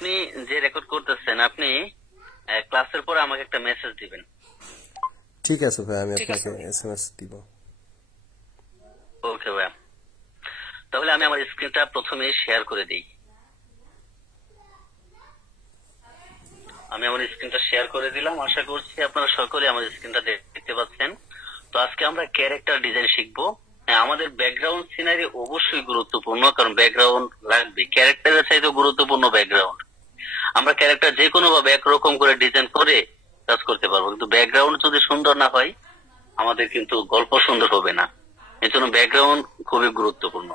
আপনি যে রেকর্ড করতেছেন, আপনি ক্লাসের পরে আমাকে একটা মেসেজ দিবেন। ঠিক আছে ভাই, আমি আপনাকে এসএমএস দিব। ওকে ভাইয়া, তাহলে আমি আমার স্ক্রিনটা প্রথমে শেয়ার করে দিই। আমি আমার স্ক্রিনটা শেয়ার করে দিলাম, আশা করছি আপনারা সকলে আমার স্ক্রিনটা দেখতে পাচ্ছেন। তো আজকে আমরা ক্যারেক্টার ডিজাইন শিখবো। হ্যাঁ, আমাদের ব্যাকগ্রাউন্ড সিনারি অবশ্যই গুরুত্বপূর্ণ, কারণ ব্যাকগ্রাউন্ড লাগবে। ক্যারেক্টারের চাইতে গুরুত্বপূর্ণ ব্যাকগ্রাউন্ড। আমরা ক্যারেক্টার যে কোনো ভাবে একরকম করে ডিজাইন করে কাজ করতে পারবো, কিন্তু ব্যাকগ্রাউন্ড যদি সুন্দর না হয় আমাদের কিন্তু গল্প সুন্দর হবে না। এর জন্য ব্যাকগ্রাউন্ড খুবই গুরুত্বপূর্ণ।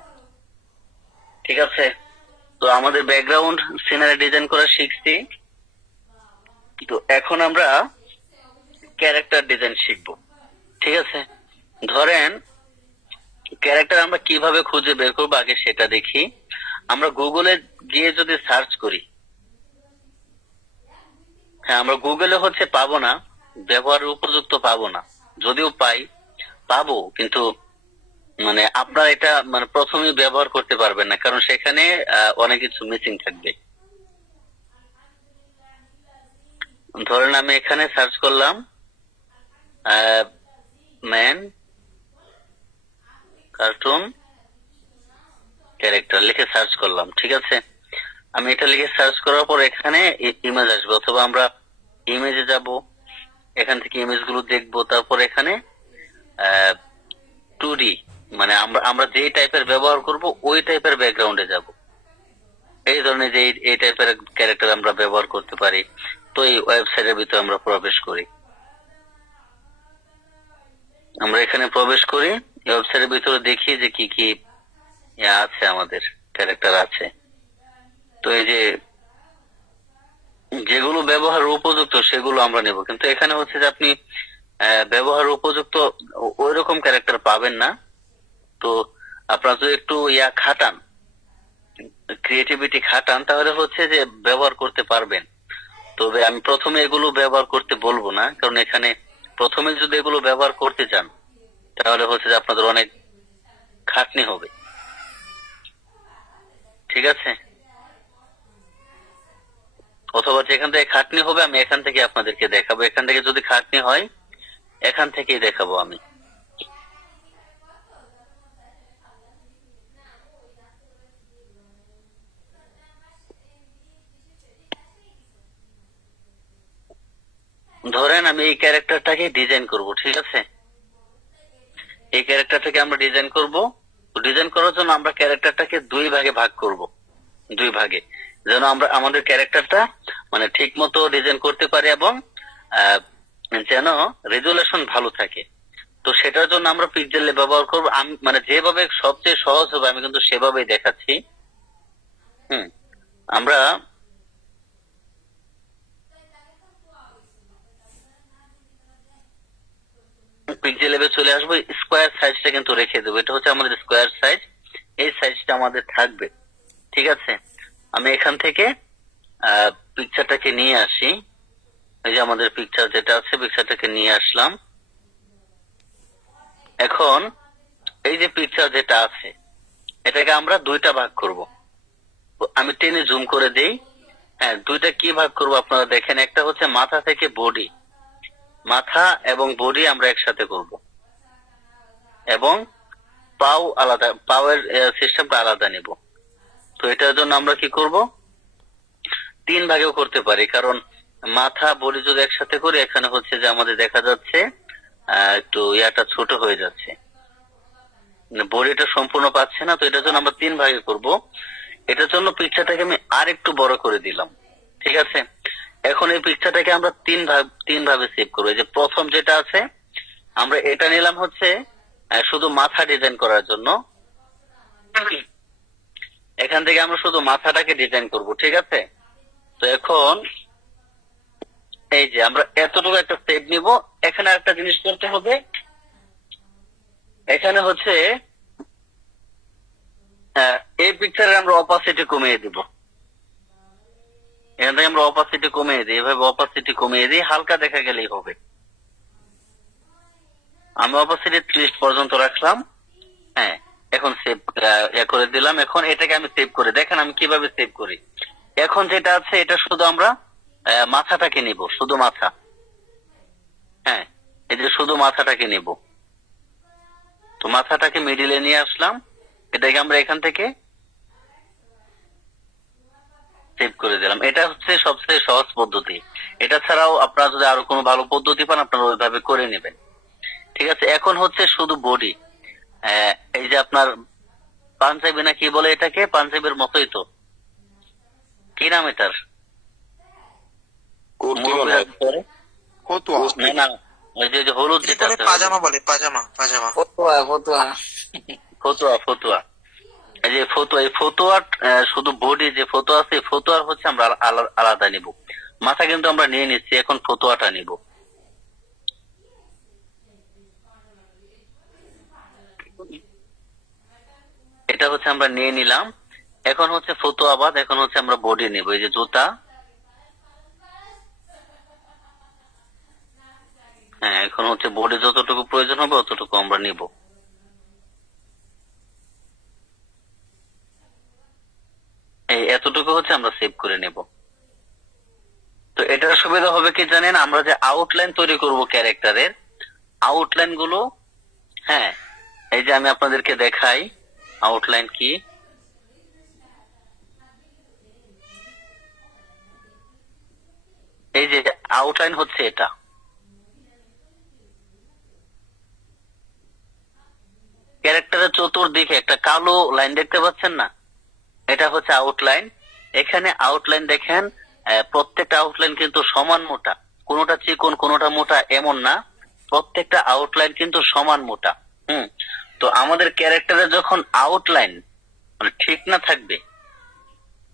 ঠিক আছে, তো আমাদের ব্যাকগ্রাউন্ড সিনারি ডিজাইন করা শিখছি। তো এখন আমরা ক্যারেক্টার ডিজাইন শিখবো। ঠিক আছে, ধরেন ক্যারেক্টার আমরা কিভাবে খুঁজে বের করবো আগে সেটা দেখি। আমরা গুগলে গিয়ে যদি সার্চ করি, হ্যাঁ আমরা গুগলে পাবো না, ব্যবহারের উপযুক্ত পাবো না। যদিও পাবো, কিন্তু আপনার এটা প্রথমেই ব্যবহার করতে পারবেন না, কারণ সেখানে অনেক কিছু মিসিং থাকবে। ধরেন আমি এখানে সার্চ করলাম ম্যান কার্টুন ক্যারেক্টার লিখে সার্চ করলাম। ঠিক আছে, আমি এটা লিখে সার্চ করার পর এখানে ইমেজ আসবে, অথবা আমরা ইমেজে যাব, এখান থেকে ইমেজ গুলো দেখবো। তারপর এখানে 2D আমরা আমরা যে টাইপের ব্যবহার করব ওই টাইপের ব্যাকগ্রাউন্ডে যাব। এই ধরনের যে এই টাইপের ক্যারেক্টার আমরা ব্যবহার করতে পারি। তো এই ওয়েবসাইটের ভিতরে আমরা প্রবেশ করি। আমরা এখানে প্রবেশ করি, ওয়েবসাইটের ভিতরে দেখি যে কি কি আছে, আমাদের ক্যারেক্টার আছে। তো এই যে যেগুলো ব্যবহারের উপযুক্ত সেগুলো আমরা নেব, কিন্তু এখানে যে আপনি ব্যবহার উপযুক্ত ওই রকম ক্যারেক্টার পাবেন না। তো আপনারা যদি একটু খাটান, ক্রিয়েটিভিটি খাটান, তাহলে যে ব্যবহার করতে পারবেন। তবে আমি প্রথমে এগুলো ব্যবহার করতে বলবো না, কারণ এখানে প্রথমে যদি এগুলো ব্যবহার করতে চান তাহলে যে আপনাদের অনেক খাটনি হবে। ঠিক আছে, অথবা যেখান থেকে খাটনি হবে আমি এখান থেকে আপনাদেরকে দেখাবো। এখান থেকে যদি খাটনি হয় এখান থেকেই দেখাবো আমি। ধরেন আমি এই ক্যারেক্টারটাকে ডিজাইন করব। ঠিক আছে, এই ক্যারেক্টারটাকে আমরা ডিজাইন করব। ডিজাইন করার জন্য আমরা ক্যারেক্টারটাকে দুই ভাগে ভাগ করব, দুই ভাগে, যেন আমরা আমাদের ক্যারেক্টারটা ঠিক মতো ডিজাইন করতে পারি এবং যেন রেজুলেশন ভালো থাকে। তো সেটার জন্য আমরা পিক্সেল ব্যবহার করবো। আমি যেভাবে সবচেয়ে সহজ হবে আমি কিন্তু সেভাবেই দেখাচ্ছি। আমরা পিক্সেল লেভে চলে আসবো, স্কোয়ার সাইজটা কিন্তু রেখে দেবো। এটা আমাদের স্কোয়ার সাইজ, এই সাইজটা আমাদের থাকবে। ঠিক আছে, আমি এখান থেকে পিকচারটাকে নিয়ে আসি। এই যে আমাদের পিকচার যেটা আছে, পিকচারটাকে নিয়ে আসলাম। এখন এই যে পিকচার যেটা আছে এটাকে আমরা দুইটা ভাগ করব। আমি টেনে জুম করে দেই। হ্যাঁ, দুইটা কি ভাগ করব আপনারা দেখেন। একটা মাথা থেকে বডি, মাথা এবং বডি আমরা একসাথে করব, এবং পাও আলাদা, পাওয়ের সিস্টেমটা আলাদা নিব। তো এটার জন্য আমরা কি করব, তিন ভাগেও করতে পারি, কারণ মাথা বডি যদি একসাথে করি এখানে যে আমাদের দেখা যাচ্ছে একটু ছোট হয়ে যাচ্ছে, বডিটা সম্পূর্ণ পাচ্ছে না। তো এটার জন্য আমরা তিন ভাগে করব। এটার জন্য পিকচারটাকে আমি আর একটু বড় করে দিলাম। ঠিক আছে, এখন এই পিকচারটাকে আমরা তিন ভাবে সেভ করবো। এই যে প্রথম যেটা আছে আমরা এটা নিলাম শুধু মাথা ডিজাইন করার জন্য। এখান থেকে আমরা শুধু মাথাটাকে ডিজাইন করব। ঠিক আছে, তো এখন এই যে আমরা এতটুকু একটা সেভ নিব। এখানে একটা জিনিস করতে হবে, এখানে এই পিকচারে আমরা অপাসিটি কমিয়ে দিব। এখান থেকে আমরা অপাসিটি কমিয়ে দিই, এভাবে অপাসিটি কমিয়ে দিই, হালকা দেখা গেলেই হবে। আমি অপাসিটি 30 পর্যন্ত রাখলাম। হ্যাঁ, এখন সেভ করে দিলাম। এখন এটাকে আমি সেভ করে দেখেন আমি কিভাবে সেভ করি। এখন যেটা আছে এটা শুধু আমরা মাথাটাকে নিব, শুধু মাথা। হ্যাঁ, এই যে শুধু মাথাটাকে নিব। তো মাথাটাকে মিডিলে নিয়ে আসলাম, এটাকে আমরা এখান থেকে সেভ করে দিলাম। এটা হচ্ছে সবচেয়ে সহজ পদ্ধতি। এটা ছাড়াও আপনারা যদি আরো কোনো ভালো পদ্ধতি পান আপনারা ওইভাবে করে নেবেন। ঠিক আছে, এখন হচ্ছে শুধু বডি। এই যে আপনার পাঞ্জাবি না কি বলে এটাকে, পাঞ্জাবির মতোই তো, কি নাম এটার? কুর্তি বলে, মুরব্বিরা পরে? ফতুয়া। না না, ওই যে হলুদ এটা যেটা বলে আছে, পাজামা, বলে পাজামা, পাজামা। ফতুয়া ফতুয়া। ফতুয়া। ফতুয়া, এই যে ফতুয়া, এই ফতুয়ার শুধু বডি যে ফতুয়া আছে, ফতুয়ার হচ্ছে আমরা আলাদা নিব। মাথা কিন্তু আমরা নিয়ে নিচ্ছি, এখন ফতুয়াটা নিব। এটা হচ্ছে আমরা নিয়ে নিলাম। এখন হচ্ছে ফতুয়াবাদ, এখন হচ্ছে আমরা বডি নিব। এই যে জুতা, হ্যাঁ, এখন হচ্ছে বডি যতটুকু প্রয়োজন হবে অতটুকু আমরা নিব। এই এতটুকু হচ্ছে আমরা সেভ করে নেব। তো এটার সুবিধা হবে কি জানেন, আমরা যে আউটলাইন তৈরি করব ক্যারেক্টারের, আউটলাইন গুলো, হ্যাঁ, এই যে আমি আপনাদেরকে দেখাই আউটলাইন কি। এই যে আউটলাইন হচ্ছে এটা, ক্যারেক্টারের চতুর্দিকে একটা কালো লাইন দেখতে পাচ্ছেন না, এটা হচ্ছে আউটলাইন। এখানে আউটলাইন দেখেন, প্রত্যেকটা আউটলাইন কিন্তু সমান মোটা, কোনোটা চিকন কোনোটা মোটা এমন না, প্রত্যেকটা আউটলাইন কিন্তু সমান মোটা। তো আমাদের ক্যারেক্টারে যখন আউটলাইন মানে ঠিক না থাকবে,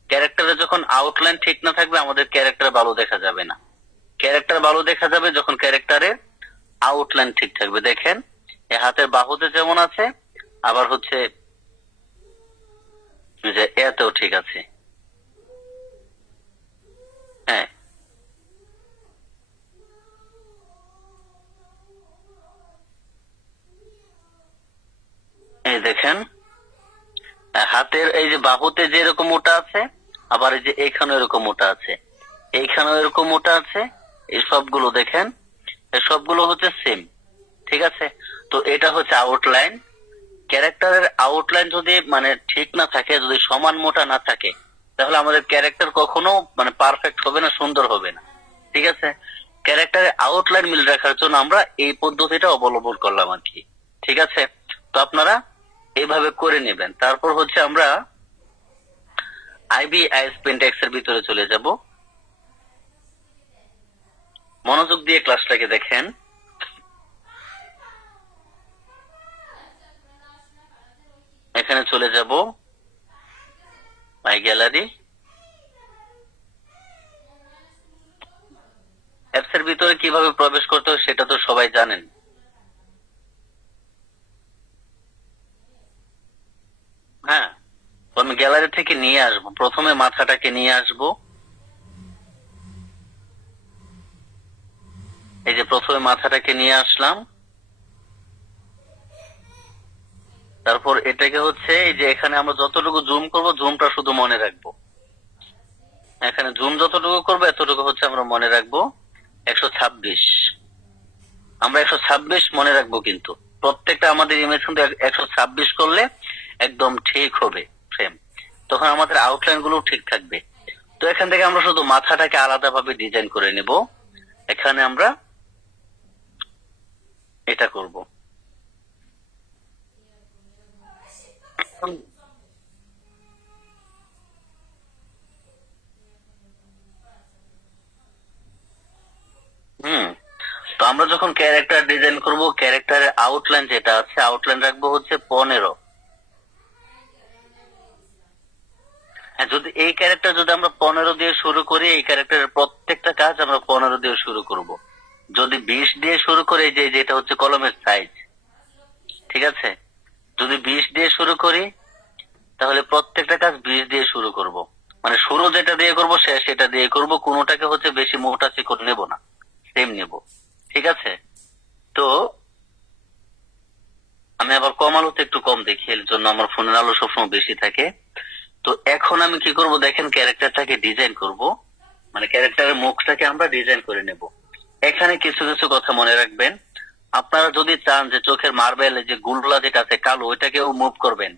ক্যারেক্টারে যখন আউটলাইন ঠিক না থাকবে আমাদের ক্যারেক্টার ভালো দেখা যাবে না। ক্যারেক্টার ভালো দেখা যাবে যখন ক্যারেক্টারের আউটলাইন ঠিক থাকবে। দেখেন এই হাতের বাহুতে যেমন আছে, আবার হচ্ছে যে এতেও ঠিক আছে। হ্যাঁ, এই দেখেন হাতের এই যে বাহুতে যে এরকম মোটা আছে, আবার এই যে এইখানে এরকম মোটা আছে, এইখানেও এরকম মোটা আছে, এই সবগুলো দেখেন, এই সবগুলো হচ্ছে সেম। ঠিক আছে, তো এটা হচ্ছে আউটলাইন। ক্যারেক্টারের আউটলাইন যদি মানে ঠিক না থাকে, যদি সমান মোটা না থাকে, তাহলে আমাদের ক্যারেক্টার কখনো মানে পারফেক্ট হবে না, সুন্দর হবে না। ঠিক আছে, ক্যারেক্টারের আউটলাইন মিল রাখার জন্য আমরা এই পদ্ধতিটা অবলম্বন করলাম আর কি। ঠিক আছে, তো আপনারা এইভাবে করে নেবেন। তারপর হচ্ছে আমরা IBIS Pentax এর ভিতরে চলে যাব। মনোযোগ দিয়ে ক্লাসটাকে দেখেন। এখানে চলে যাব মাই গ্যালারি, অ্যাপস এর ভিতরে কিভাবে প্রবেশ করতে হয় সেটা তো সবাই জানেন। হ্যাঁ, তো আমি গ্যালারি থেকে নিয়ে আসবো, প্রথমে মাথাটাকে নিয়ে আসবো। এই যে প্রথমে মাথাটাকে নিয়ে আসলাম, তারপর এটাকে হচ্ছে এই যে এখানে আমরা যতটুকু জুম করব, জুমটা শুধু মনে রাখবো। এখানে জুম যতটুকু করবো এতটুকু হচ্ছে আমরা মনে রাখবো 126। আমরা 126 মনে রাখবো, কিন্তু প্রত্যেকটা আমাদের ইমেজ কিন্তু 126 করলে একদম ঠিক হবে ফ্রেম, তখন আমাদের আউটলাইন গুলো ঠিক থাকবে। তো এখান থেকে আমরা শুধু মাথাটাকে আলাদাভাবে ডিজাইন করে নেব। এখানে আমরা এটা করব। তো আমরা যখন ক্যারেক্টার ডিজাইন করব, ক্যারেক্টারের আউটলাইন যেটা আছে, আউটলাইন রাখবো হচ্ছে 15। যদি এই ক্যারেক্টার যদি আমরা 15 দিয়ে শুরু করি, এই ক্যারেক্টারের প্রত্যেকটা কাজ আমরা 15 দিয়ে শুরু করব। যদি 20 দিয়ে শুরু করি, যে যেটা হচ্ছে কলমের সাইজ, ঠিক আছে, যদি 20 দিয়ে শুরু করি তাহলে প্রত্যেকটা কাজ 20 দিয়ে শুরু করব। মানে শুরু যেটা দিয়ে করব শেষ সেটা দিয়ে করব, কোনোটাকে হচ্ছে বেশি মোটা চিকন নেব না, সেম নেব। ঠিক আছে, তো আমি আবার কম আলোতে একটু কম দেখি, এর জন্য আমার ফোনের আলো সবসময় বেশি থাকে। তো এখন আমি কি করব দেখেন, ক্যারেক্টারটাকে ডিজাইন করব, মানে ক্যারেক্টারের মুখটাকে আমরা ডিজাইন করে নেব। এখানে কিছু কিছু কথা মনে রাখবেন। আপনারা যদি চান যে চোখের মার্বেল যে গুলগুলা যেটা আছে কালো, ওইটাকেও মুভ করবেন,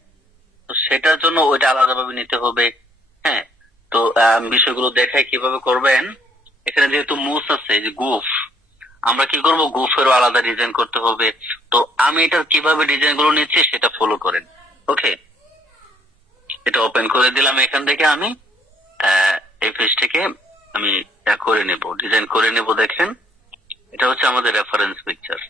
তো সেটার জন্য ওইটা আলাদাভাবে নিতে হবে। হ্যাঁ, তো বিষয়গুলো দেখায় কিভাবে করবেন। এখানে যেহেতু মুস আছে, এই যে গুফ, আমরা কি করব, গুফেরও আলাদা ডিজাইন করতে হবে। তো আমি এটার কিভাবে ডিজাইন গুলো নিচ্ছি সেটা ফলো করেন। ওকে, এটা ওপেন করে দিলাম। এখান থেকে আমি আহ, এই পেজটাকে আমি করে নেব, ডিজাইন করে নেব। দেখেন, এটা হচ্ছে আমাদের রেফারেন্স পিকচার।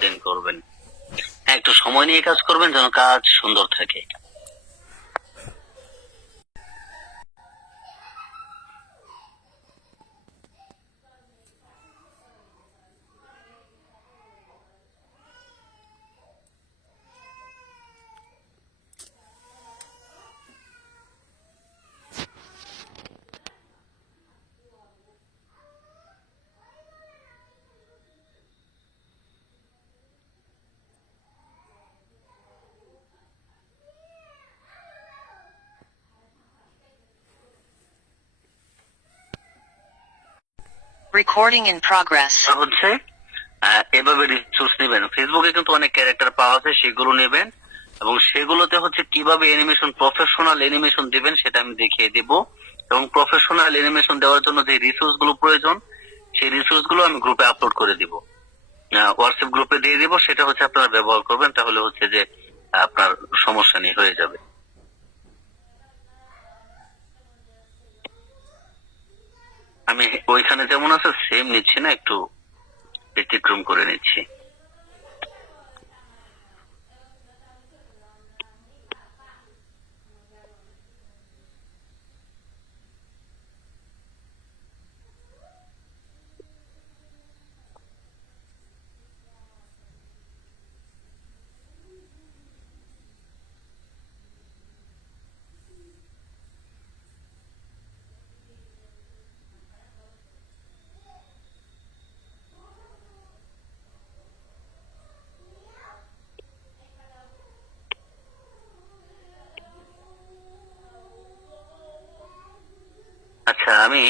ডিজাইন করবেন, হ্যাঁ, একটু সময় নিয়ে কাজ করবেন যেন কাজ সুন্দর থাকে। Recording in progress. আর হচ্ছে এভাবে রিসোর্স নেবেন। ফেসবুকে কিন্তু অনেক ক্যারেক্টার পাওয়া আছে, সেগুলো নেবেন এবং সেগুলোতে হচ্ছে কিভাবে অ্যানিমেশন, প্রফেশনাল অ্যানিমেশন দিবেন সেটা আমি দেখিয়ে দিব। এবং প্রফেশনাল অ্যানিমেশন দেওয়ার জন্য যে রিসোর্স গুলো প্রয়োজন, সেই রিসোর্স গুলো আমি গ্রুপে আপলোড করে দিব, হোয়াটসঅ্যাপ গ্রুপে দিয়ে দিব। সেটা হচ্ছে আপনারা ব্যবহার করবেন, তাহলে হচ্ছে যে আপনার সমস্যা নেই, হয়ে যাবে। আমি ওইখানে যেমন আছে সেম নিচ্ছি না, একটু ব্যতিক্রম করে নিচ্ছি। আচ্ছা, আমি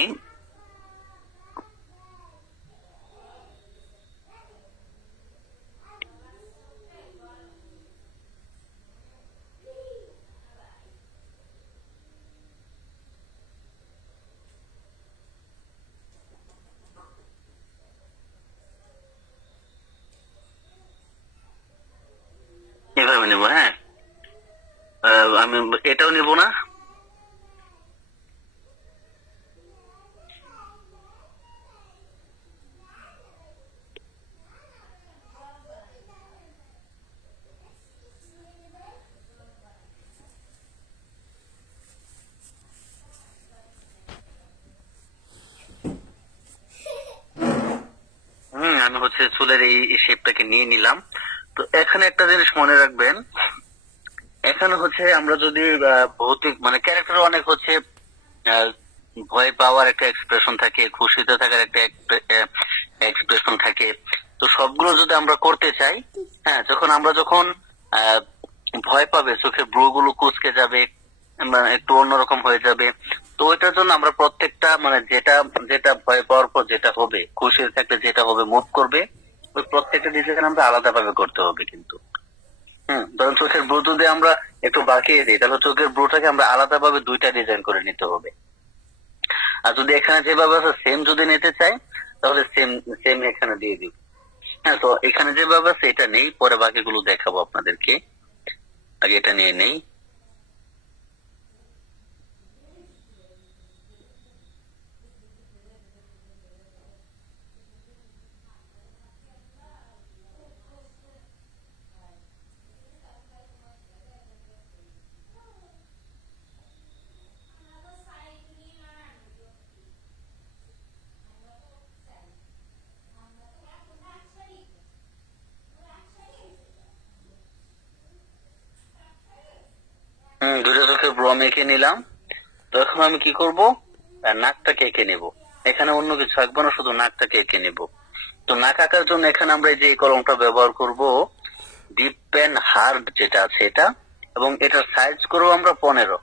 এভাবে নেবো। হ্যাঁ, আমি এটাও নেবো না। আমি হচ্ছে চুলের এই শেপটাকে নিয়ে নিলাম। তো এখানে একটা জিনিস মনে রাখবেন, এখানে হচ্ছে আমরা যদি ভৌতিক মানে ক্যারেক্টার অনেক হচ্ছে আহ, ভয় পাওয়ার একটা এক্সপ্রেশন থাকে, খুশিতে থাকার একটা এক্সপ্রেশন থাকে। তো সবগুলো যদি আমরা করতে চাই, হ্যাঁ, যখন আহ, ভয় পাবে, চোখের ব্রু গুলো কুঁচকে যাবে, একটু অন্যরকম হয়ে যাবে। তো ওইটার জন্য আমরা প্রত্যেকটা মানে যেটা যেটা ভয় পাওয়ার পর যেটা হবে, খুশি থাকলে যেটা হবে, মুভ করবে, ওই প্রত্যেকটা ডিসিশন আমরা আলাদা ভাবে করতে হবে কিন্তু। ধরুন চোখের ব্রু যদি আমরা একটু বাঁকিয়ে দিই, তাহলে চোখের ব্রুটাকে আমরা আলাদাভাবে দুইটা ডিজাইন করে নিতে হবে। আর যদি এখানে যেভাবে আছে সেম যদি নিতে চাই, তাহলে সেম সেম এখানে দিয়ে দিব। হ্যাঁ, তো এখানে যেভাবে আছে এটা নেই, পরে বাকিগুলো দেখাবো আপনাদেরকে, আগে এটা নিয়ে নেই। ব্রু আমি এঁকে নিলাম। তো এখন আমি কি করব, নাকটাকে এঁকে নেব। এখানে অন্য কিছু আঁকবো না, শুধু নাকটাকে এঁকে নেব। তো নাক আঁকার জন্য এখানে আমরা এই যে এই কলমটা ব্যবহার করব, ডিপ পেন হার্ড যেটা আছে এটা, এবং এটার সাইজ করবো আমরা 15।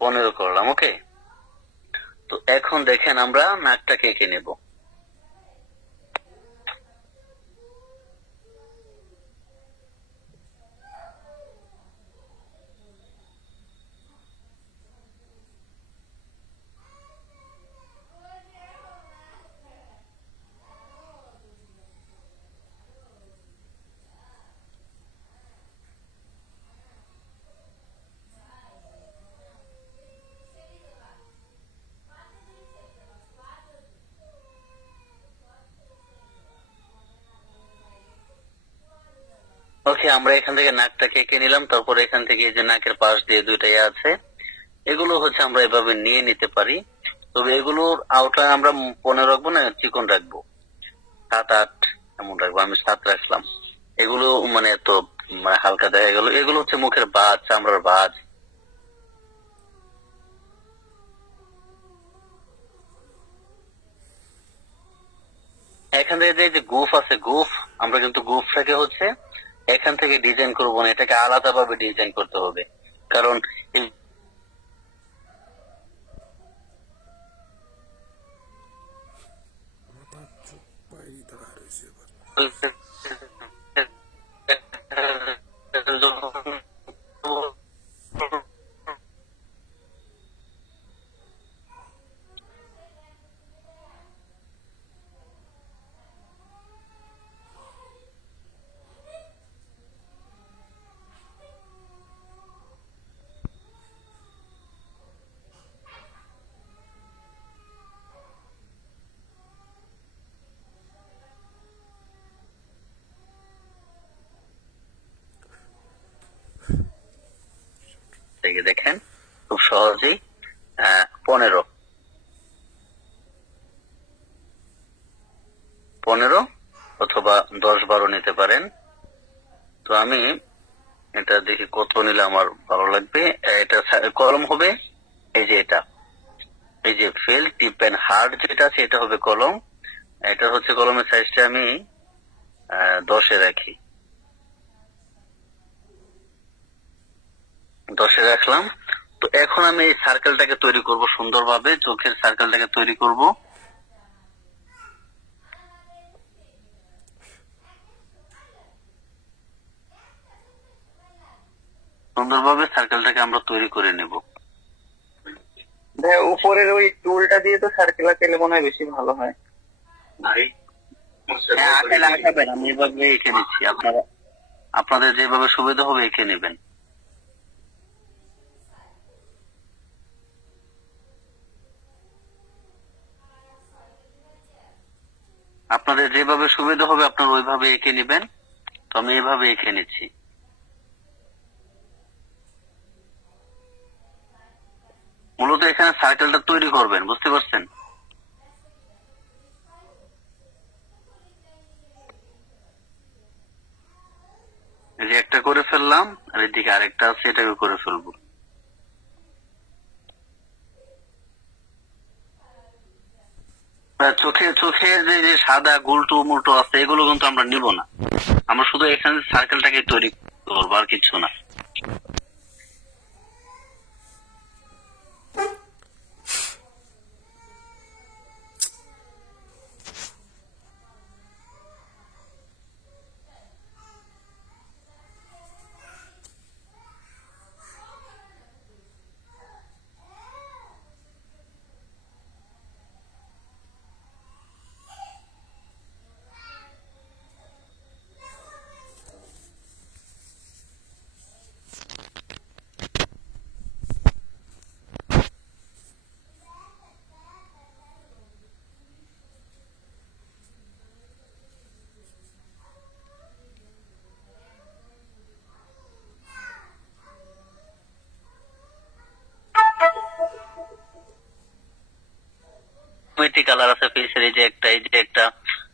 15 করলাম, ওকে। তো এখন দেখেন আমরা নাকটাকে এঁকে নেব। ওকে, আমরা এখান থেকে নাকটাকে এঁকে নিলাম। তারপর এখান থেকে এই যে নাকের পাশ দিয়ে দুইটা ইয়ে আছে, এগুলো হচ্ছে আমরা এভাবে নিয়ে নিতে পারি। তবে এগুলোর আউটলাইন আমরা 15 রাখবো না, চিকন রাখবো, 7-8 এমন রাখবো। আমি 7 রাখলাম। এগুলো মানে তো হালকা দেখা গেল। এগুলো হচ্ছে মুখের ভাঁজ, চামড়ার ভাঁজ। এখান থেকে যে গুফ আছে, গুফ আমরা কিন্তু গুফটাকে হচ্ছে এখান থেকে ডিজাইন করবো না, এটাকে আলাদা ভাবে ডিজাইন করতে হবে। কারণ এই থেকে দেখেন খুব সহজেই 15 15 অথবা 10-12 নিতে পারেন। তো আমি এটা দেখি কত নিলে আমার ভালো লাগবে। এটা কলম হবে এই যে এটা, এই যে ফেল টিপ এন্ড হার্ড যেটা আছে এটা হবে কলম। এটা হচ্ছে কলমের সাইজটা আমি 10-এ রাখি। 10-এ রাখলাম। তো এখন আমি এই সার্কেলটাকে তৈরি করব সুন্দরভাবে, চোখের সার্কেলটাকে তৈরি করব। সুন্দরভাবে সার্কেলটাকে আমরা তৈরি করে নেব। ভাই উপরের ওই টুলটা দিয়ে তো সার্কেল আঁকলে মনে হয় বেশি ভালো হয়। হ্যাঁ, আঁকালে আঁকাবেন, আমি এভাবে এঁকে নিচ্ছি। আপনাদের যেভাবে সুবিধা হবে এঁকে নেবেন। আপনাদের যেভাবে সুবিধা হবে আপনারা ওইভাবে এঁকে নেবেন। তো আমি এইভাবে এঁকে নিচ্ছি। মূলত এখানে সার্কেলটা তৈরি করবেন, বুঝতে পারছেন? এই যে একটা করে ফেললাম, আর এদিকে আরেকটা আছে, এটাকে করে ফেলবো। চোখের যে সাদা গুলটু মুলটু আছে এগুলো কিন্তু আমরা নিব না। আমরা শুধু এখানে সার্কেলটাকে তৈরি করবো, আর কিছু না। কালার আছে ফেসের, এই যে একটা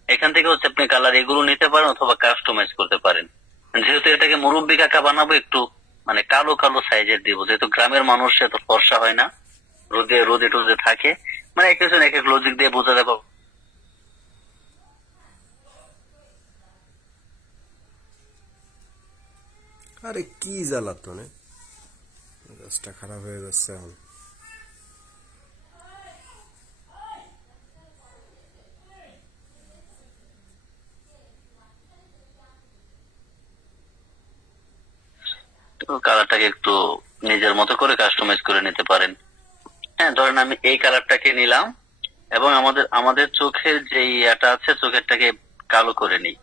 এখান থেকে হচ্ছে আপনি কালার এগুলো নিতে পারেন অথবা কাস্টমাইজ করতে পারেন। যেহেতু এটাকে মুরব্বি কাকা বানাবো, একটু মানে কালো কালো সাইজের দিব, যেহেতু গ্রামের মানুষ এত ফর্সা হয় না, রোদে রোদে টোদে থাকে, মানে এক একজন এক এক লজিক দিয়ে বোঝা যাবে। আরে কি জ্বালাতনে, মেজাজটা খারাপ হয়ে যাচ্ছে এখন। তো কালারটাকে একটু নিজের মতো করে কাস্টমাইজ করে নিতে পারেন। হ্যাঁ, ধরেন আমি এই কালারটাকে নিলাম এবং আমাদের আমাদের চোখের যে ইয়াটা আছে চোখেরটাকে কালো করে নিই।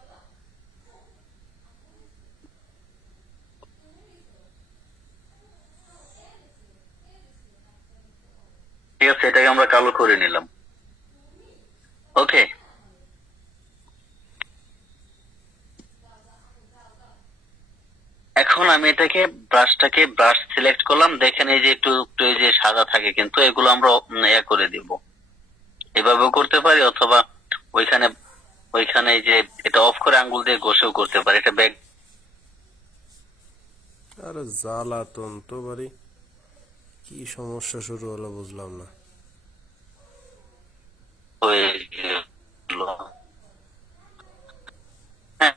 ঠিক আছে, এটাকে আমরা কালো করে নিলাম। ওকে, এখন আমি এটাকে ব্রাশ সিলেক্ট করলাম। দেখেন এই যে একটু একটু এই যে সাদা থাকে, কিন্তু এগুলো আমরা ইয়া করে দিব, এভাবেও করতে পারি অথবা ওইখানে ওইখানে এই যে এটা অফ করে আঙ্গুল দিয়ে ঘষেও করতে পারি। এটা ব্যাক আরে জ্বালাতন তো বাড়ি, কি সমস্যা শুরু হলো বুঝলাম না। হয়ে গেল। হ্যাঁ,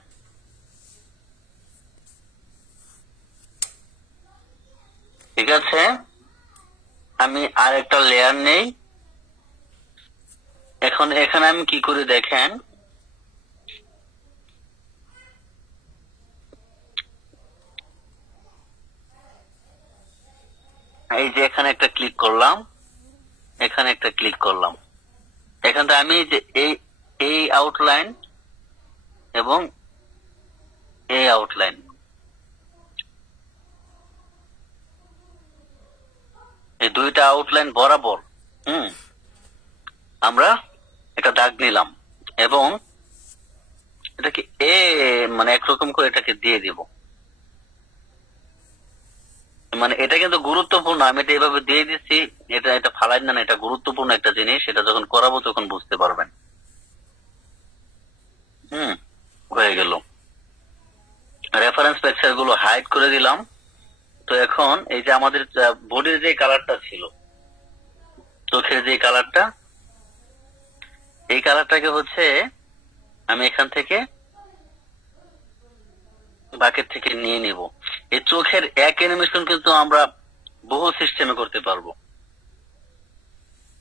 ঠিক আছে, আমি আর একটা লেয়ার নেই। এখন এখানে আমি কি করি দেখেন, এই যে এখানে একটা ক্লিক করলাম, এখানে একটা ক্লিক করলাম। এখান থেকে আমি যে এই এই আউটলাইন এবং এই আউটলাইন, এই দুইটা আউটলাইন বরাবর আমরা একটা দাগ নিলাম এবং এটাকে মানে একরকম করে এটাকে দিয়ে দিব। মানে এটা কিন্তু গুরুত্বপূর্ণ, আমি এটা এইভাবে দিয়ে দিচ্ছি, এটা এটা ফালাই না, এটা গুরুত্বপূর্ণ একটা জিনিস, এটা যখন করাবো তখন বুঝতে পারবেন। হয়ে গেল। রেফারেন্স পিকচার গুলো হাইড করে দিলাম। তো এখন এই যে আমাদের বডির যে কালারটা ছিল, চোখের যে কালারটা, এই কালারটাকে হচ্ছে আমি এখান থেকে বাকেট থেকে নিয়ে নিব। এই চোখের এক অ্যানিমেশন কিন্তু আমরা বহু সিস্টেমে করতে পারবো,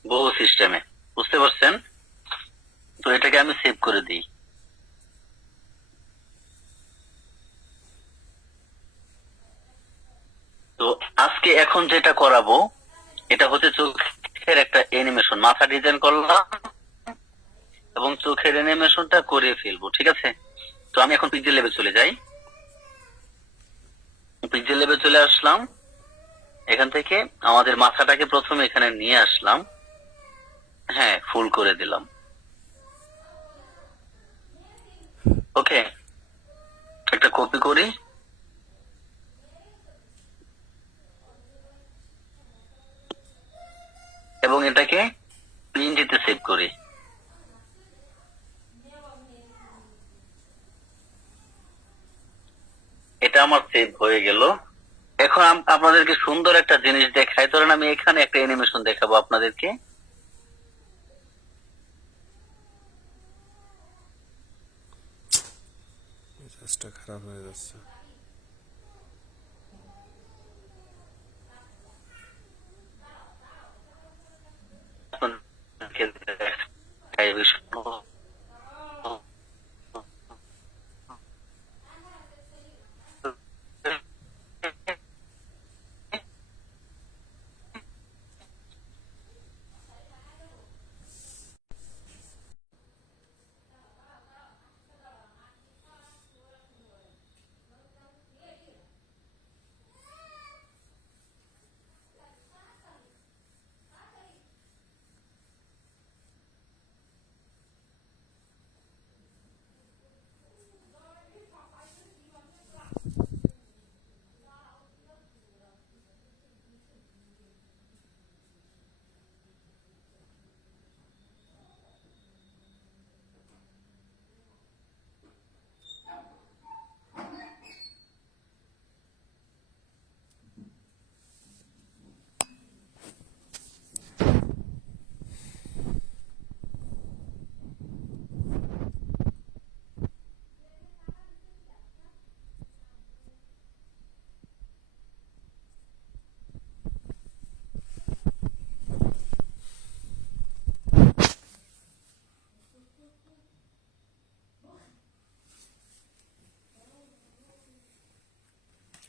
বহু সিস্টেমে, বুঝতে পারছেন? তো এটাকে আমি সেভ করে দিই। তো আজকে এখন যেটা করাবো এটা হচ্ছে চোখের একটা অ্যানিমেশন, মাথা ডিজাইন করলাম এবং চোখের অ্যানিমেশনটা করে ফেলবো। ঠিক আছে, তো আমি এখন পিক্সেল লেভেল চলে যাই। পিক্সেল লেভেল চলে আসলাম, এখান থেকে আমাদের মাথাটাকে প্রথমে এখানে নিয়ে আসলাম, হ্যাঁ ফুল করে দিলাম। ওকে, একটা কপি করি এবং এটাকে পিএনজিতে সেভ করি। এটা আমার সেভ হয়ে গেল। এখন আপনাদেরকে সুন্দর একটা জিনিস দেখাই। ধরেন আমি এখানে একটা অ্যানিমেশন দেখাবো আপনাদেরকে। মেজাজটা খারাপ হয়ে যাচ্ছে। আপনাদেরকে দেখাই বিষয়।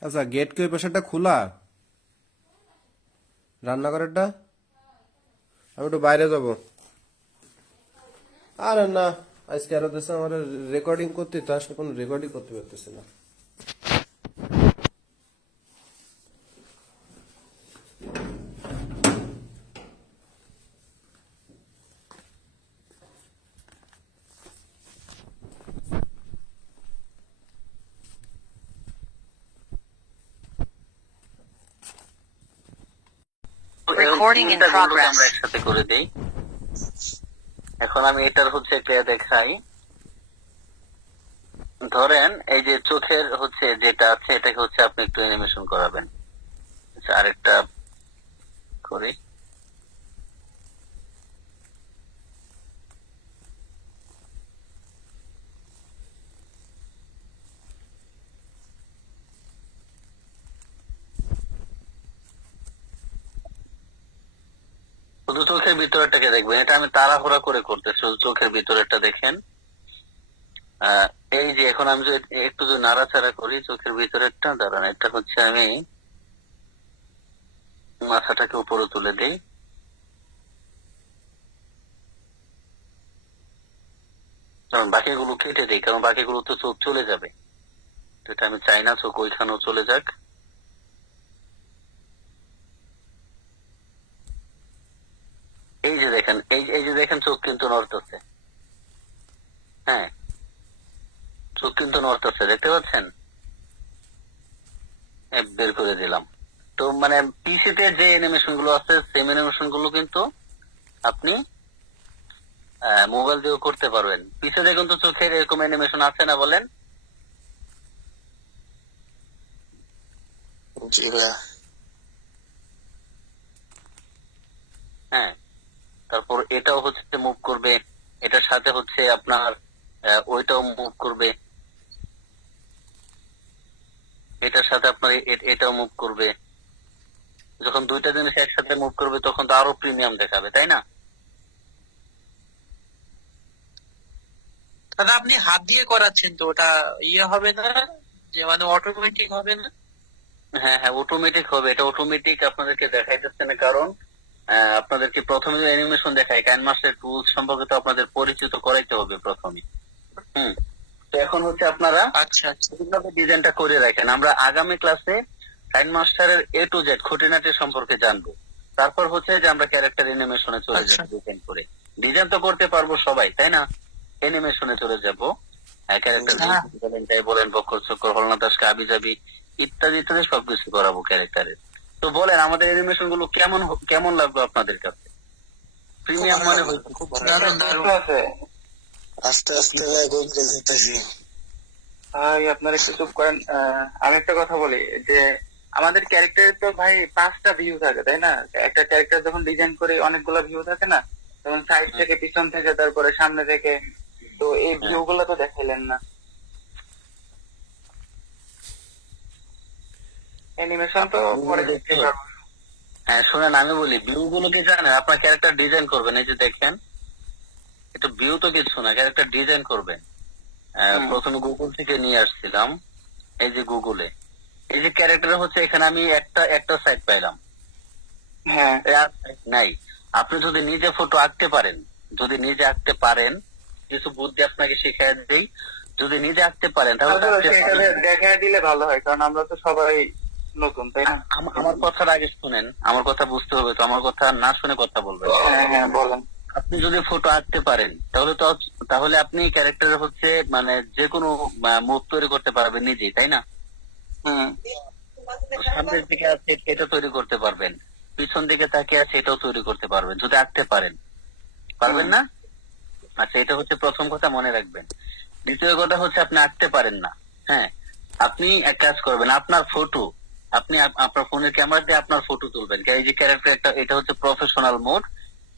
আচ্ছা, গেট কি ওই পাশেরটা খোলা, রান্নাঘরেরটা? আমি একটু বাইরে যাব। আরে না, আজকে আরো দেশে আমার রেকর্ডিং করতে, তো আসলে কোনো রেকর্ডিং করতে পারতেছি না। Recording in তিনটা গুলো progress. আমরা একসাথে করে দেই। এখন আমি এটার হচ্ছে ক্রিয়া দেখাই। ধরেন এই যে চোখের হচ্ছে যেটা আছে এটাকে হচ্ছে আপনি একটু অ্যানিমেশন করাবেন। আচ্ছা, আরেকটা করি। শুধু চোখের ভিতরেরটাকে দেখবেন, এটা আমি তাড়াহুড়া করে করতেছি। শুধু চোখের ভিতরেরটা দেখেন। এই যে এখন আমি যদি একটু যদি নাড়াচাড়া করি চোখের ভিতরেরটা, দাঁড়ান, এটা হচ্ছে আমি মাথাটাকে উপরে তুলে দিই। কারণ বাকিগুলো কেটে দিই, কারণ বাকিগুলো তো চোখ চলে যাবে। তো এটা আমি চাই না চোখ ওইখানেও চলে যাক। এই যে দেখেন, এই যে দেখেন চোখ কিন্তু নড়তেছে। হ্যাঁ, চোখ কিন্তু নড়তেছে, দেখতে পাচ্ছেন? বের করে দিলাম। তো মানে পিসিতে যে অ্যানিমেশন গুলো আছে সেম অ্যানিমেশন গুলো কিন্তু আপনি মোবাইল দিয়েও করতে পারবেন। পিসিতে কিন্তু চোখের এরকম অ্যানিমেশন আছে না, বলেন? জি ভাইয়া। হ্যাঁ, তারপর এটাও হচ্ছে মুভ করবে, এটার সাথে হচ্ছে আপনার ওইটাও মুভ করবে, এটার সাথে আপনার এটাও মুভ করবে। যখন দুইটা জিনিস একসাথে মুভ করবে তখন তো আরো প্রিমিয়াম দেখাবে, তাই না? দাদা আপনি হাত দিয়ে করাচ্ছেন তো ওটা ইয়ে হবে না, যে মানে অটোমেটিক হবে না? হ্যাঁ হ্যাঁ, অটোমেটিক হবে। এটা অটোমেটিক আপনাদেরকে দেখাইতেছে না, কারণ আপনাদেরকে প্রথমে যে অ্যানিমেশন দেখায় কাইনমাস্টার টুলস সম্পর্কে তো আপনাদের পরিচিত করাইতে হবে প্রথমে। হুম, তো এখন হচ্ছে আপনারা আচ্ছা আচ্ছা। কিভাবে ডিজাইনটা করে রাখেন। আমরা আগামী ক্লাসে কাইনমাস্টারের এ টু জেড খুঁটিনাটি সম্পর্কে জানবো। তারপর হচ্ছে যে আমরা ক্যারেক্টার অ্যানিমেশনে চলে আচ্ছা। যাবো। ডিজাইন করে ডিজাইন তো করতে পারবো সবাই, তাই না? অ্যানিমেশনে চলে যাবো। ক্যারেক্টার হ্যাঁ। বলেন, যাই বলেন, বক্কর চক্কর, হলনাদাস, কাবি যাবি, ইত্যাদি ইত্যাদি সবকিছু করাবো ক্যারেক্টারের। তো বলেন আমাদের অ্যানিমেশন গুলো কেমন লাগবে আপনাদের কাছে? প্রিমিয়াম মানে হয়েছে? খুব ভালো দারুণ লাগলো। দারুণ। আছে আস্তে আস্তে ভাই গভীরে যেতেছি। ভাই, আপনারা একটু চুপ করেন। আমি একটা কথা বলি যে আমাদের ক্যারেক্টারের তো ভাই 5টা ভিউ থাকে, তাই না? একটা ক্যারেক্টার যখন ডিজাইন করে অনেকগুলো ভিউ থাকে না, যেমন সাইড থেকে, পিছন থেকে, তারপরে সামনে থেকে। তো এই ভিউ গুলো তো দেখাইলেন না। অ্যানিমেশন তো পরে দেখতে পারবো। হ্যাঁ শোনেন, আমি বলি ভিউ গুলো কি জানেন? আপনার ক্যারেক্টার ডিজাইন করবেন, এই যে দেখেন, এটা ভিউ তো কিছু না, ক্যারেক্টার ডিজাইন করবেন। প্রথমে গুগল থেকে নিয়ে আসছিলাম। এই যে গুগলে এই যে ক্যারেক্টার হচ্ছে, এখানে আমি একটা সাইট পাইলাম, হ্যাঁ, আর site নাই। আপনি যদি নিজে ফটো আঁকতে পারেন, যদি নিজে আঁকতে পারেন, কিছু বুদ্ধি আপনাকে শিখিয়ে দেই। যদি নিজে আঁকতে পারেন তাহলে আসলে আঁকতে সেটা পারেন। দেখায় দিলে ভালো হয়, কারণ আমরা তো সবাই নতুন, তাই না? আমার কথার আগে শুনেন, আমার কথা বুঝতে হবে তো, আমার কথা না শুনে কথা বলবেন। হ্যাঁ হ্যাঁ, বলেন। আপনি যদি ফটো আঁকতে পারেন তাহলে আপনি ক্যারেক্টার হচ্ছে মানে যে কোনো মুভ তৈরি করতে পারবেন নিজেই, তাই না? হুম। সামনের দিকে আছে এটা তৈরি করতে পারবেন, পিছন দিকে তাকিয়ে আছে এটাও তৈরি করতে পারবেন যদি আঁকতে পারেন। পারবেন না? আচ্ছা, এটা হচ্ছে প্রথম কথা, মনে রাখবেন। দ্বিতীয় কথা হচ্ছে আপনি আঁকতে পারেন না। হ্যাঁ, আপনি এক কাজ করবেন, আপনার ফটো আপনি আপনার ফোনের ক্যামেরা দিয়ে আপনার ফটো তুলবেন। এই যে ক্যারেক্টার এটা হচ্ছে প্রফেশনাল মোড,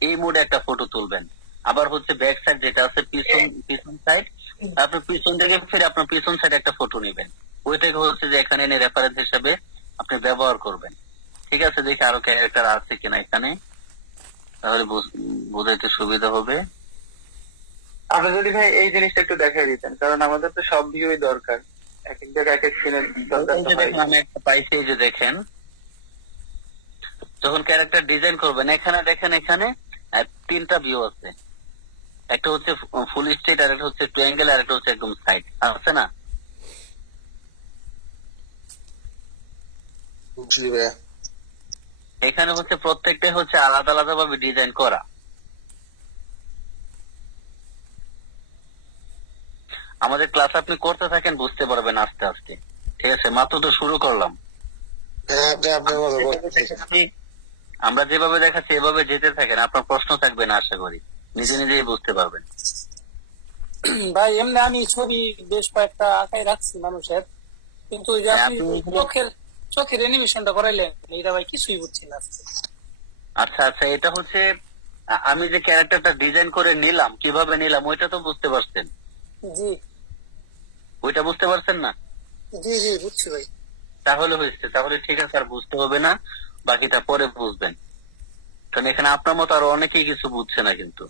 এই মোডে একটা ফটো তুলবেন। আবার হচ্ছে ব্যাক সাইড যেটা আছে, পিছন সাইড, আপনি পিছন দিকে ফিরে আপনার পিছন সাইড একটা ফটো নেবেন। ওইটাকে হচ্ছে যে এখানে এনে রেফারেন্স হিসেবে আপনি ব্যবহার করবেন। ঠিক আছে, দেখি আরো ক্যারেক্টার আছে কিনা এখানে, তাহলে বোঝাইতে সুবিধা হবে। আপনি যদি ভাই এই জিনিসটা একটু দেখাই দিতেন, কারণ আমাদের তো সব ভিউই দরকার। এক এক জায়গায় এক এক সিনের দরকার এই তো যে হয়। দেখেন আমি একটা পাইছি, এই যে দেখেন যখন ক্যারেক্টার ডিজাইন করবেন এখানে দেখেন, এখানে তিনটা ভিউ আছে। একটা হচ্ছে ফুল স্টেট, আর একটা হচ্ছে ট্রায়াঙ্গেল, আর একটা হচ্ছে একদম সাইড, আছে না? জি ভাইয়া। এখানে হচ্ছে প্রত্যেকটা হচ্ছে আলাদা আলাদা ভাবে ডিজাইন করা। আমাদের ক্লাস আপনি করতে থাকেন, বুঝতে পারবেন আস্তে আস্তে। ঠিক আছে, মাত্র তো শুরু করলাম। হ্যাঁ, আপনি আপনার মতো করতেছেন। আমরা যেভাবে দেখাচ্ছি এভাবে যেতে থাকেন, আপনার প্রশ্ন থাকবে না আশা করি, নিজে নিজেই বুঝতে পারবেন। ভাই এমনি আমি ছবি বেশ কয়েকটা আঁকাই রাখছি মানুষের, কিন্তু ওই যে হ্যাঁ, আপনি আপনি- চোখের অ্যানিমেশনটা করাইলেন, এটা ভাই কিছুই বুঝছি না আজকে। আচ্ছা আচ্ছা, এটা হচ্ছে আমি যে ক্যারেক্টারটা ডিজাইন করে নিলাম, কিভাবে নিলাম ওইটা তো বুঝতে পারছেন? জি ওইটা বুঝতে পারছেন না? জি জি বুঝছি ভাই। তাহলে হয়েছে, তাহলে ঠিক আছে, আর বুঝতে হবে না, বাকিটা পরে বুঝবেন। কারণ এখানে আপনার মতো আরো অনেকেই কিছু বুঝছে না কিন্তু।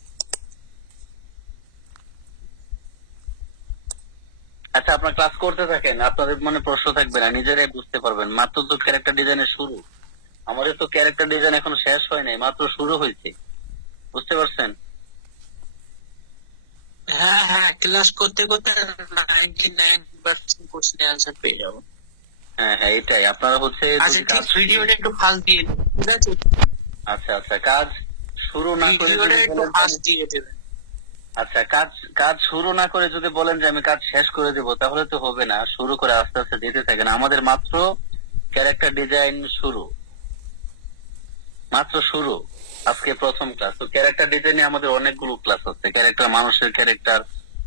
আচ্ছা, আপনার ক্লাস করতে থাকেন, আপনাদের মনে প্রশ্ন থাকবে না, নিজেরাই বুঝতে পারবেন। মাত্র তো ক্যারেক্টার ডিজাইনের শুরু, আমাদের তো ক্যারেক্টার ডিজাইন এখনো শেষ হয় নাই, মাত্র শুরু হয়েছে, বুঝতে পারছেন? হ্যাঁ হ্যাঁ, ক্লাস করতে করতে 99% কোশ্চেনের অ্যান্সার পেয়ে যাবো। হ্যাঁ হ্যাঁ, এটাই আপনারা হচ্ছে আচ্ছা যদি ঠিক, কাজ- ভিডিওটা একটু ফাঁস দিয়ে দিন, ঠিক আছে? আচ্ছা আচ্ছা, কাজ শুরু না করে ভিডিওটা যদি একটু বলেন- ফাঁস দিয়ে দেবেন। আচ্ছা, কাজ শুরু না করে যদি বলেন যে আমি কাজ শেষ করে দেবো, তাহলে তো হবে না। শুরু করে আস্তে আস্তে যেতে থাকেন। আমাদের মাত্র ক্যারেক্টার ডিজাইন শুরু, মাত্র শুরু, আজকে প্রথম ক্লাস। তো ক্যারেক্টার ডিজাইনে আমাদের অনেকগুলো ক্লাস আছে, ক্যারেক্টার, মানুষের ক্যারেক্টার,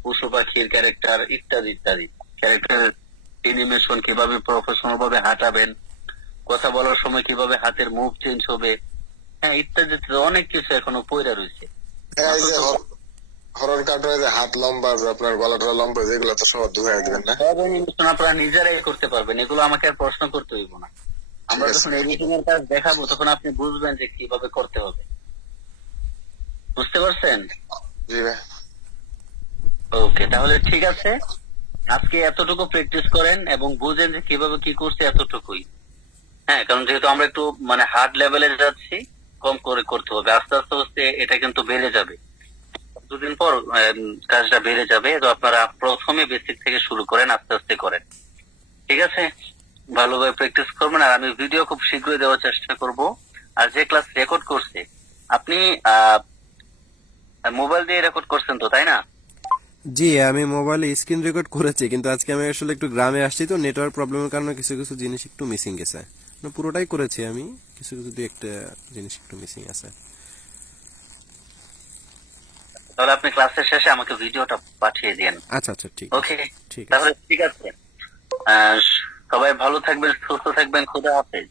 পশু পাখির ক্যারেক্টার, ইত্যাদি ইত্যাদি। ক্যারেক্টার অ্যানিমেশন, কিভাবে প্রফেশনাল ভাবে হাঁটাবেন, কথা বলার সময় কিভাবে হাতের মুভ চেঞ্জ হবে, হ্যাঁ, ইত্যাদি ইত্যাদি অনেক কিছু এখনো পড়ে রয়েছে। এই যে হরর কার্টুনে যে হাত লম্বা, আপনার গলাটা লম্বা, যেগুলো তো সব ধুয়ে দিবেন না? সব অ্যানিমেশন আপনারা নিজেরাই করতে পারবেন, এগুলো আমাকে আর প্রশ্ন করতে হইব না। আমরা ঠিক আছে। যখন এডিটিং এর কাজ দেখাবো তখন আপনি বুঝবেন যে কিভাবে করতে হবে, বুঝতে পারছেন? জি ভাই। ওকে, তাহলে ঠিক আছে, আজকে এতটুকু প্র্যাকটিস করেন এবং বুঝেন যে কিভাবে কি করছে, এতটুকুই। হ্যাঁ, কারণ যেহেতু আমরা একটু মানে হার্ড লেভেলে যাচ্ছি, কম করে করতে হবে, আস্তে আস্তে আস্তে এটা কিন্তু বেড়ে যাবে। দুদিন পর কাজটা বেড়ে যাবে। তো আপনারা প্রথমে বেসিক থেকে শুরু করেন, আস্তে আস্তে করেন, ঠিক আছে? ভালোভাবে প্র্যাকটিস করবেন, আর আমি ভিডিও খুব শীঘ্রই দেওয়ার চেষ্টা করব। আর যে ক্লাস রেকর্ড করছে, আপনি মোবাইল দিয়ে রেকর্ড করছেন তো, তাই না? জি, আমি মোবাইলে স্ক্রিন রেকর্ড করেছি, কিন্তু আজকে আমি আসলে একটু গ্রামে আসছি, তো নেটওয়ার্ক প্রবলেমের কারণে কিছু কিছু জিনিস একটু মিসিং গেছে। না, পুরোটাই করেছি আমি, কিছু কিছু দুই একটা জিনিস একটু মিসিং আছে। তাহলে আপনি ক্লাসের শেষে আমাকে ভিডিওটা পাঠিয়ে দিন। আচ্ছা আচ্ছা, ঠিক আছে, ওকে, ঠিক আছে। তাহলে ঠিক আছে। সবাই ভালো থাকবেন, সুস্থ থাকবেন, খুদা হাফেজ।